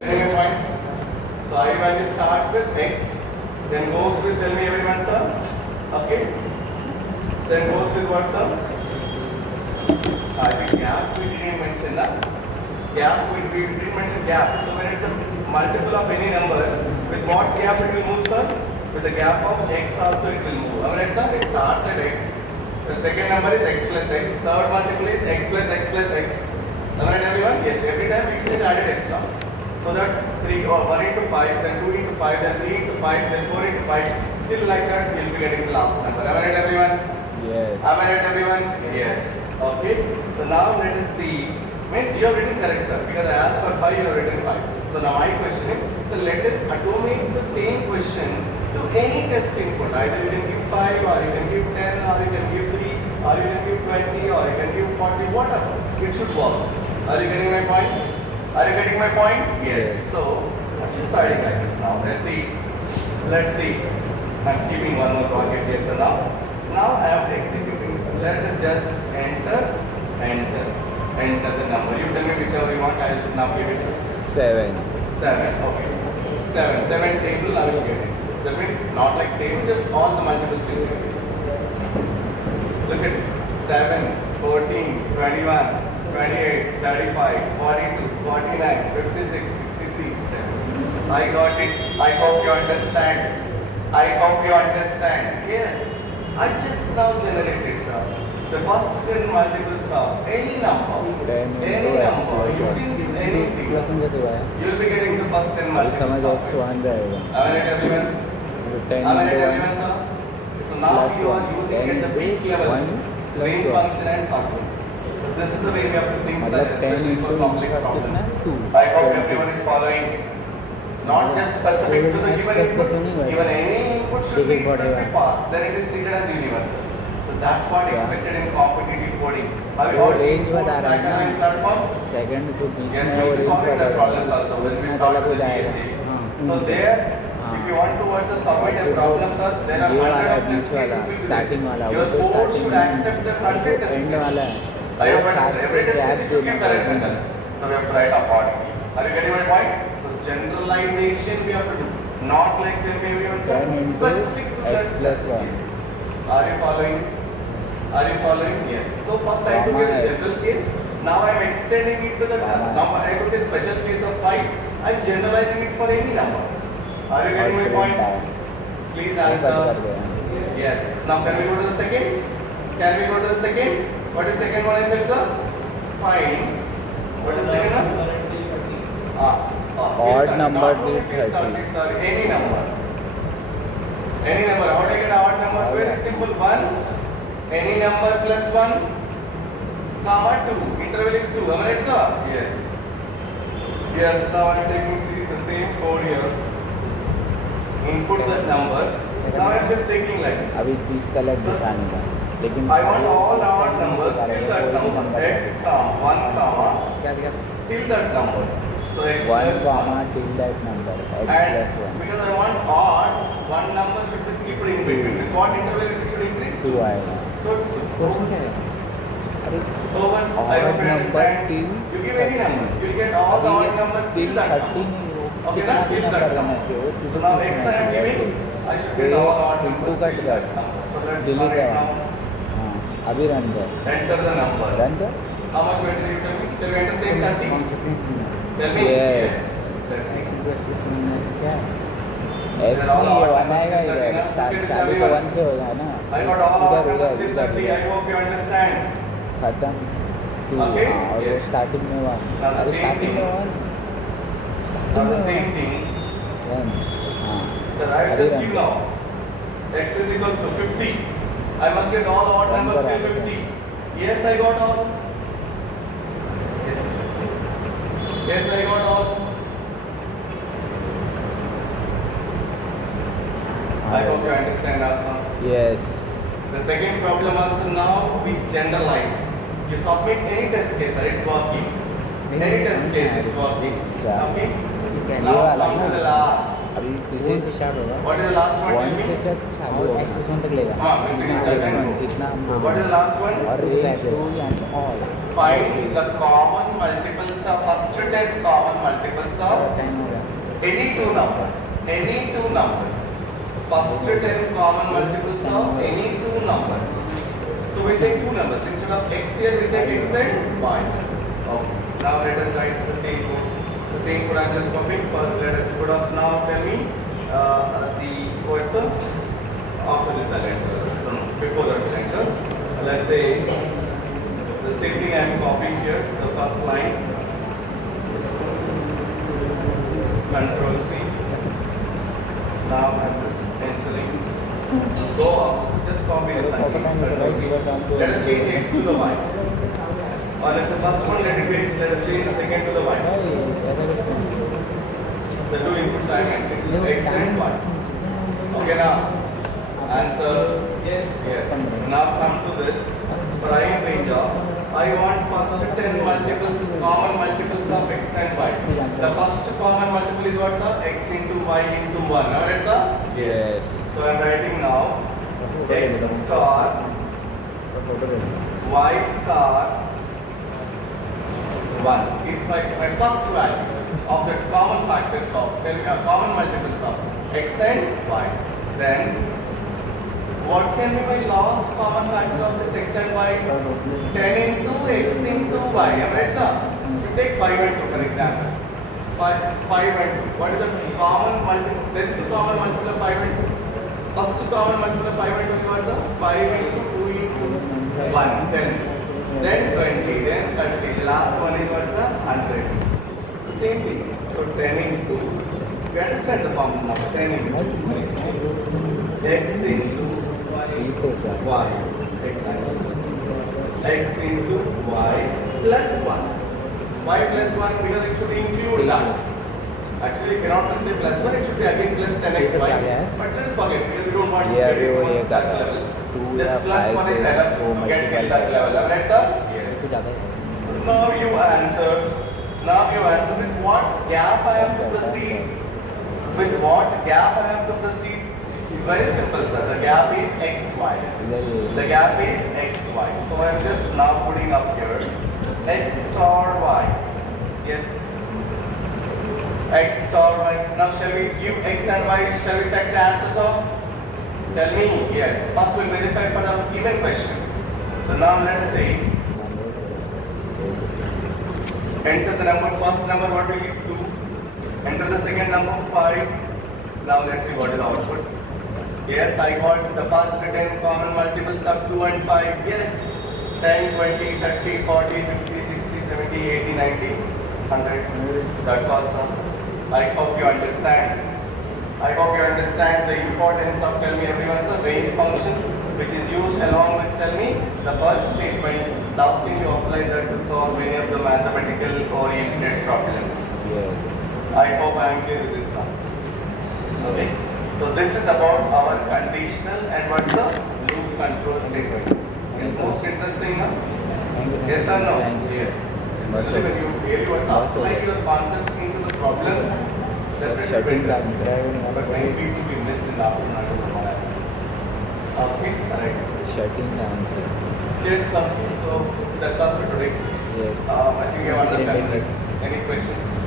Getting my point? So I value starts with x, then goes with, tell me everyone sir. Okay. Then goes with what sir? I think gap we didn't mention that. Gap we didn't mention gap. So when it's a multiple of any number, with what gap it will move sir? With the gap of x also it will move. Our example it starts at x. The second number is x plus x. Third multiple is x plus x plus x. Alright everyone? Yes, every time x is added extra. So that 3 or 1 into 5, then 2 into 5, then 3 into 5, then 4 into 5, till like that you'll be getting the last number. Am I right everyone? Yes. Am I right everyone? Yes. Okay. So now let us see. Means you have written correct sir, because I asked for 5, you have written 5. So now my question is, so let us automate the same question to any test input. Either you can give 5 or you can give 10 or you can give 3 or you can give 20 or you can give 40, whatever. It should work. Are you getting my point? Are you getting my point? Yes. So, I'm just starting like this now. Let's see. Let's see. I'm keeping one more bracket here. So now I am executing this. Let us just enter the number. You tell me whichever you want. I'll now give it 7. 7. Okay. 7 table I will get it. That means not like table, just all the multiples will get it. Look at this. 7, 14, 21. 28, 35, 42, 49, 56, 63, 7. I got it. I hope you understand. I hope you understand. Yes. I just now generated sir. The first 10 multiples of any number. Any number. You didn't give anything. You will be getting the first 10 multiples of it. Am I right everyone? Am I right everyone sir? So now you are using at the peak level range function and formula. This is the way we have to think, sir, especially for complex problems. I hope everyone is following. Not just specific to the given input, even any input should be passed. Then it is treated as universal. So that's what expected in competitive coding. Have you heard range code background platforms? Second जो बीच Yes, में we वो will be range solving that वाला problems also when we start with the DSA. So there, if you want to watch a submit a problem, sir, there are ये 100 वाला of beach test वाला cases will be starting there. वाला वो Your तो code starting should accept the 100 test and cases. वाला है I have वो understood. साथ Every से test gap case जो should give correct result. So we have to write accordingly. Are you getting my point? So generalization we have to do. Not like the way we want to 10 into specific to x that plus test 1. case. Are you following? Are you following? Yes. So first I took a Gamma x. general case. Now I am extending it to the Gamma now I took a special case of 5. I am generalizing it for any number. Are you getting my point? Please answer. Yes. Now can we go to the second? Can we go to the second? What is second one I said, sir? Find. What is second one? Odd number till 30. Sorry, any number. Any number. How do I get odd number? Very simple. 1. Any number plus 1, comma 2. Interval is 2. Am I right, sir? Yes. Yes. Now I am taking the same code here. Input that number. Now I am just taking like this. अभी 30 तक दिखाने का लेकिन I want all odd numbers till that number. X comma 1 comma क्या क्या till that number. So x 1 plus comma 1. till that number x And plus 1 because I want odd, one number should be skipped in between. With what interval it should increase? 2 आएगा So it's 2. Question क्या है अरे Over. I odd hope you number understand. till You give any number. You will get all the odd numbers till that 30 number. नहीं वो Okay, कितना now भी till number that होना number. चाहिए So now x I am giving. I should get all odd numbers till that number. So let's delete run it है now. हाँ अभी run कर Enter the number. रन कर How much weight you tell me? Shall we enter same 30? Tell me. Yes. Let's see. क्या x नहीं ये one आएगा इधर स्टार्ट चालू तो 1 से होगा ना I got all odd इधर numbers उधर till इधर 30. I hope you understand. खत्म 2 Okay, और वो yes. स्टार्टिंग में 1 Now the अरे same स्टार्टिंग thing. में 1 Now the स्टार्टिंग same में thing. 1 हाँ Sir, I will अभी just रन give कर now. X is equals to 50. I must get all odd Run numbers kar till aage 50. Yes, I got all. Yes. Yes, I got all. I hope you understand also. Yes The second problem also now we generalized. You submit any test case, it's working. Any test case, it's working. Yeah. Okay? can Now you allow come to me? the last. अभी किसी से start होगा What is the last one? Tell 1 से me. जब चालू होगा x +1 तक लेगा हाँ, we'll finish that जितना one. जितना What is the last one? और range 2 and all Find the common multiples of first 10 common multiples of time होगा any two numbers. Any two numbers. First 10 common multiples of any two numbers. So we take two numbers. Instead of x here, we take x and y. Okay. Now let us write the same code. The same code I just copied. First let us put up now. Tell me the what's after this I'll enter. No, before that I'll enter. Let's say the same thing I am copying here. The first line. Control C. Now I'm just entering. Go up. Just copy this line. Let us change x to the y. Or let's say first one let it be x. Let us change the second to the y. The two inputs I am x and y. Okay now. Answer yes. Yes. Now come to this prime range of. I want first 10 multiples, common multiples of x and y. The first common multiple is what's up? X into y into 1. Now let's up? Yes. So I'm writing now x star y star 1 is my first value of the common factors of common multiples of x and y. Then what can be my last common factor of this x and y? 10 into x into y. Am I right, sir? You take 5 and 2 for example. 5 and 2. What is the common multiple? Then the common multiple of 5 and 2. First common multiple of 5 and 2 is what, sir? 5 into 2 into 1, 10. Then 20, then 30. The last one is what, sir? 100. Same thing. So 10 into, you understand the formula now? 10 into x into y. X into y plus 1. Why plus 1? Because it should include that. Actually, you cannot say plus 1, it should be again plus 10xy. But let us forget because we don't want to get it to that level. Just plus 1 is enough to get till that level. Am I right, sir? Yes. Now you answer. Now you answer with what gap I have to proceed. With what gap I have to proceed? Very simple, sir. The gap is xy. The gap is xy. So I am just now putting up here x star y. Yes. X star y. Now shall we give x and y? Shall we check the answers of? Tell me. Yes. First we'll verify for the given question. So now let us say enter the number. First number what will give 2. Enter the second number 5. Now let's see what is the output. Yes, I got the first 10 common multiples of 2 and 5. Yes, 10, 20, 30, 40, 50, 60, 70, 80, 90, 100. That's all, sir. I hope you understand. I hope you understand the importance of, tell me everyone, sir, range function, which is used along with, tell me, the first statement. Now can you apply that to solve many of the mathematical oriented problems? Yes. I hope I am clear with this now. Okay. So this is about our conditional and what's the loop control statement. It's most interesting, no? Yes or no? Yes. Especially when you really want to apply your concepts into the problem, that's very interesting. But many people will miss in the afternoon. Okay, alright. Shutting down, sir. Yes, sir. So that's all for today. Yes. I think you have understood. Any questions?